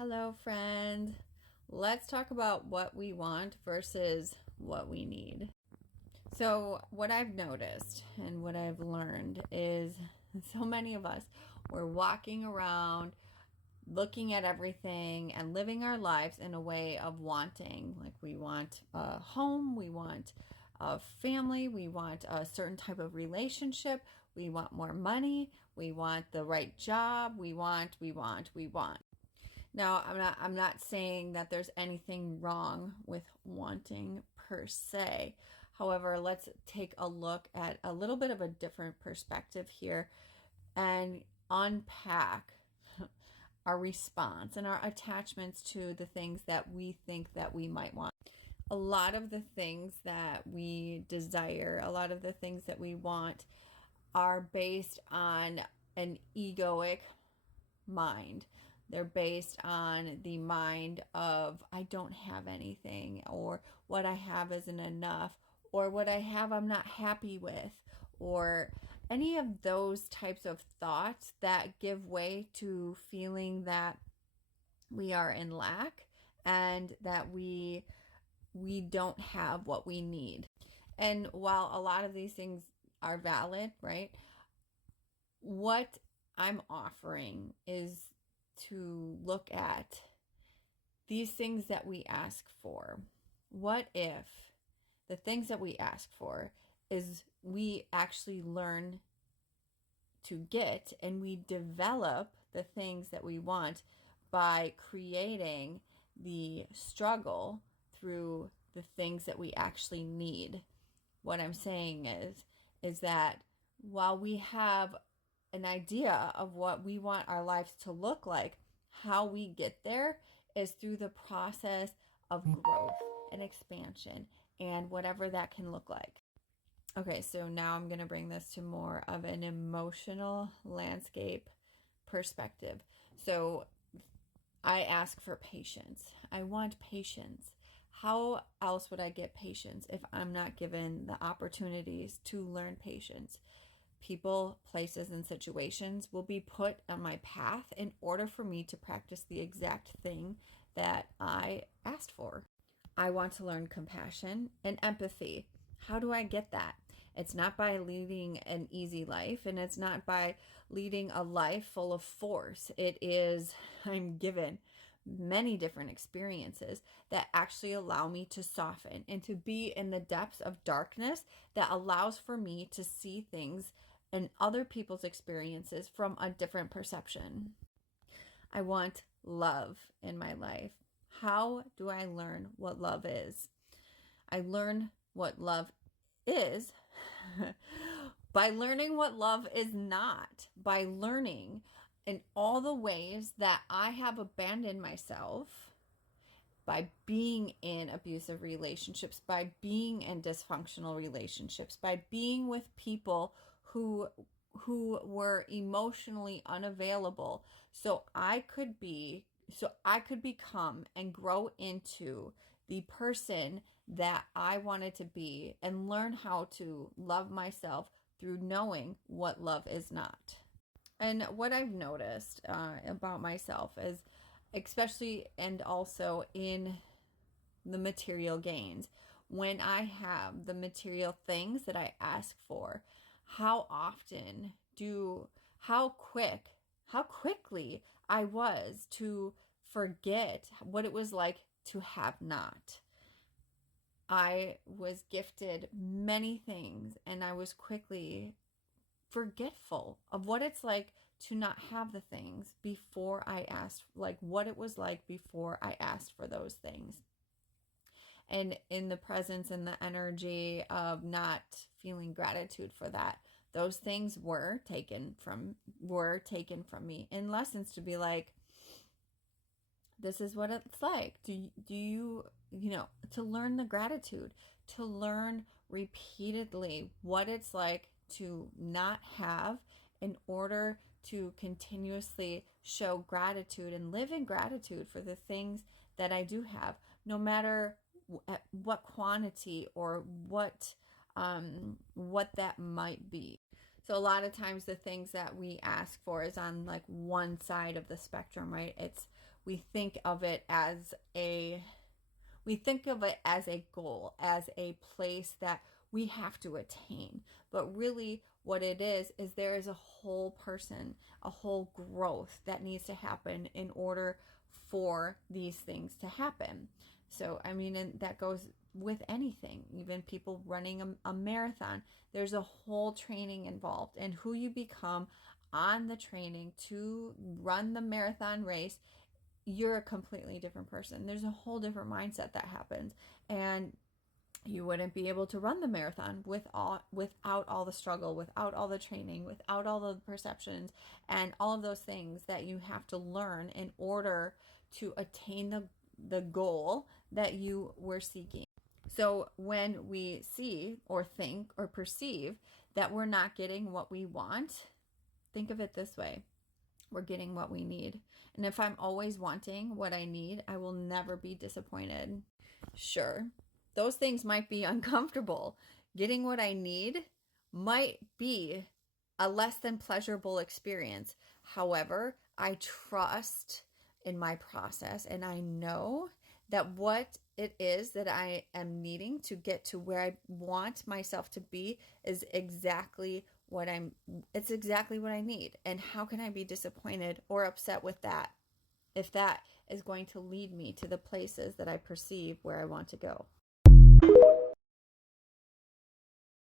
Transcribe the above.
Hello, friend. Let's talk about what we want versus what we need. So, what I've noticed and what I've learned is so many of us, we're walking around looking at everything and living our lives in a way of wanting. Like, we want a home, we want a family, we want a certain type of relationship, we want more money, we want the right job, we want. Now, I'm not saying that there's anything wrong with wanting per se. However, let's take a look at a little bit of a different perspective here and unpack our response and our attachments to the things that we think that we might want. A lot of the things that we desire, a lot of the things that we want are based on an egoic mind. They're based on the mind of, I don't have anything, or what I have isn't enough, or what I have I'm not happy with, or any of those types of thoughts that give way to feeling that we are in lack and that we don't have what we need. And while a lot of these things are valid, right? What I'm offering is to look at these things that we ask for. What if the things that we ask for is we actually learn to get and we develop the things that we want by creating the struggle through the things that we actually need. What I'm saying is that while we have an idea of what we want our lives to look like, how we get there is through the process of growth and expansion and whatever that can look like. Okay, so now I'm going to bring this to more of an emotional landscape perspective. So I ask for patience. I want patience. How else would I get patience if I'm not given the opportunities to learn patience? People, places, and situations will be put on my path in order for me to practice the exact thing that I asked for. I want to learn compassion and empathy. How do I get that? It's not by leading an easy life, and it's not by leading a life full of force. It is, I'm given many different experiences that actually allow me to soften and to be in the depths of darkness that allows for me to see things and other people's experiences from a different perception. I want love in my life. How do I learn what love is? I learn what love is by learning what love is not, by learning in all the ways that I have abandoned myself by being in abusive relationships, by being in dysfunctional relationships, by being with people who were emotionally unavailable so I could become and grow into the person that I wanted to be and learn how to love myself through knowing what love is not. And what I've noticed about myself is, especially and also in the material gains, when I have the material things that I ask for, how quickly I was to forget what it was like to have not. I was gifted many things and I was quickly forgetful of what it's like to not have the things before I asked, like what it was like before I asked for those things. And in the presence and the energy of not feeling gratitude for that, those things were taken from me in lessons to be like, this is what it's like. Do you to learn the gratitude, to learn repeatedly what it's like to not have in order to continuously show gratitude and live in gratitude for the things that I do have, no matter what quantity or what that might be. So a lot of times the things that we ask for is on like one side of the spectrum, right? we think of it as a goal, as a place that we have to attain. But really, what it is there is a whole person, a whole growth that needs to happen in order for these things to happen. So, I mean, and that goes with anything, even people running a marathon. There's a whole training involved, and who you become on the training to run the marathon race, you're a completely different person. There's a whole different mindset that happens, and you wouldn't be able to run the marathon without all the struggle, without all the training, without all the perceptions and all of those things that you have to learn in order to attain the goal that you were seeking. So when we see or think or perceive that we're not getting what we want, think of it this way: we're getting what we need. And if I'm always wanting what I need, I will never be disappointed. Sure, those things might be uncomfortable. Getting what I need might be a less than pleasurable experience. However, I trust in my process, and I know that what it is that I am needing to get to where I want myself to be is exactly what I need. And how can I be disappointed or upset with that if that is going to lead me to the places that I perceive where I want to go?